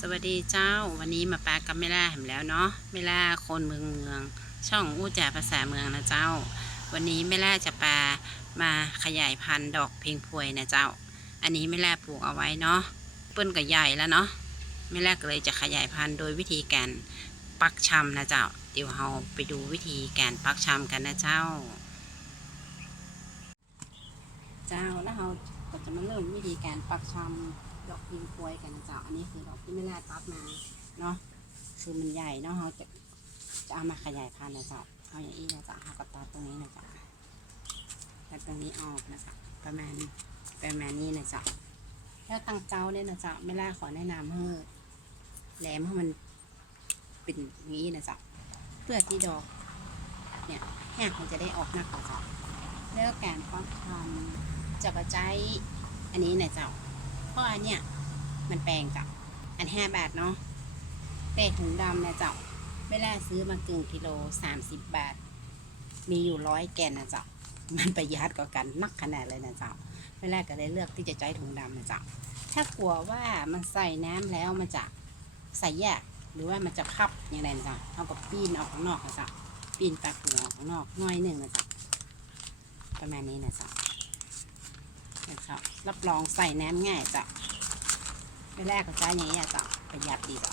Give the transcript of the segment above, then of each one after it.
สวัสดีเจ้าวันนี้มาปากับเมล่าเห็นแล้วเนาะเมล่าคนเมืองช่องอู้จ่าภาษาเมืองนะเจ้าวันนี้เมล่าจะปามาขยายพันธุ์ดอกเพียงพวยนะเจ้าอันนี้เมล่าปลูกเอาไว้เนาะเปิ้นก็ใหญ่แล้วเนาะเมล่าก็เลยจะขยายพันธุ์โดยวิธีการปักชำนะเจ้าเดี๋ยวเราไปดูวิธีการปักชำกันนะเจ้าแล้วเราก็จะมาเริ่มวิธีการปักชำดอกพิงพวยกันนะเจ้าอันนี้คือดอกที่ไม่ได้ตัดมาเนาะคือมันใหญ่เนาะเราจะเอามาขยายพันธุ์นะเจ้าเอาอย่างนี้นะเจ้าเราก็ตัดตรงนี้นะเจ้าตัดตรงนี้ออกนะเจ้าประมาณนี้นะเจ้าแล้วตั้งเจ้าเนี่ยนะเจ้าไม่ล่าขอแนะนำให้แหลมให้มันเป็นอย่างนี้นะเจ้าเพื่อที่ดอกเนี่ยแห้งมันจะได้ออกหนักกว่าเจ้าเลือกการป้องกันจะกระจายอันนี้นะเจ้าเพราะอันเนี้ยมันแปลงเจ้าอัน5 บาทเนาะแต่ถุงดำนะเจ้าไม่ล่าซื้อมา1 กิโล30 บาทมีอยู่100 แกนนะเจ้ามันประหยัดกว่ากันนักขนาดเลยนะเจ้าไม่ล่าก็เลยเลือกที่จะใช้ถุงดำนะเจ้าถ้ากลัวว่ามันใส่น้ำแล้วมันจะใส่ยากหรือว่ามันจะคับอย่างไรนะเจ้าเอากับปีนออกข้างนอกนะเจ้าปีนปากถุงออกข้างนอกน้อยหนึ่งนะเจ้าประมาณนี้นะเจ้ารับรองใส่น้ำง่ายจ้ะไม่แรกก็ใช้อย่างนี้จ้ะประหยัดดีจ้ะ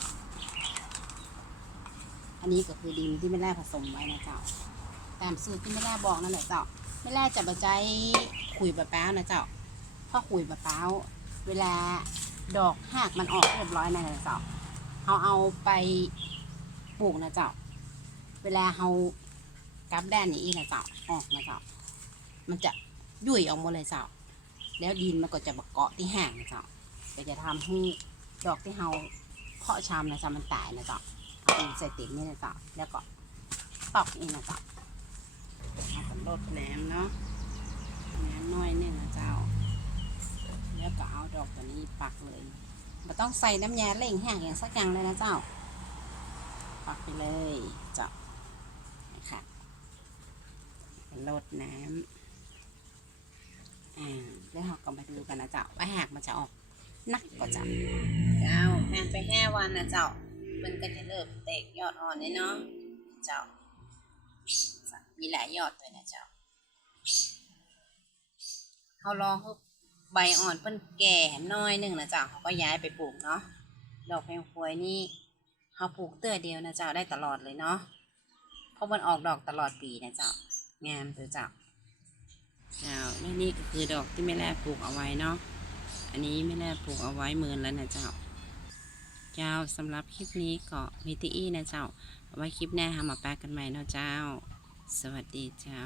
อันนี้ก็คือดินที่ไม่แรกผสมไว้นะเจ้าตามสูตรที่ไม่แรกบอกนั่นแหละเจ้าไม่แรกจะมาใช้ขุยมะพร้าวนะเจ้าพอขุยมะพร้าวเวลาดอกหากมันออกเรียบร้อยนะเจ้าเขาเอาไปปลูกนะเจ้าเวลาเขากลับด้านนี้นะเจ้าออกนะเจ้ามันจะยุ่ยออกหมดเลยเจ้าแล้วดินมันก็จะเกาะที่ห่างนะเจ้าก็จะทำให้ดอกที่เราเพาะชำนะเจ้ามันตายนะเจ้าเอาใส่ติ่งนี่นะเจ้าแล้วก็ตอกนี่นะเจ้าเอาลดแหนมเนาะแหนมน้อยนี่นะเจ้าแล้วก็เอาดอกตัวนี้ปักเลยไม่ต้องใส่น้ำยาเร่งแห้งอย่างสักอย่างเลยนะเจ้าปักไปเลยเจ้าค่ะลดน้ำแล้วเราก็มาดูกันนะเจ้าว่าหากมันจะออกนักกว่าเจ้าห่างไป5 วันนะเจ้ามันก็จะเริ่มแตกยอดอ่อนเนาะเจ้ามีหลายยอดเลยนะเจ้าเขารอให้ใบอ่อนเพิ่นแก่น้อยหนึ่งนะเจ้าเขาก็ย้ายไปปลูกเนาะดอกแพงพวยนี่เขาปลูกเตื้อเดียวนะเจ้าได้ตลอดเลยเนาะเพราะมันออกดอกตลอดปีนะเจ้างามตัวเจ้าและนี่ก็คือดอกที่แม่แร่ปลูกเอาไว้เนาะอันนี้แม่แร่ปลูกเอาไว้10,000แล้วนะเจ้าสำหรับคลิปนี้ก็มีที่อี้นะเจ้าเอาไว้คลิปหน้ามาแปะกันใหม่เนาะเจ้าสวัสดีเจ้า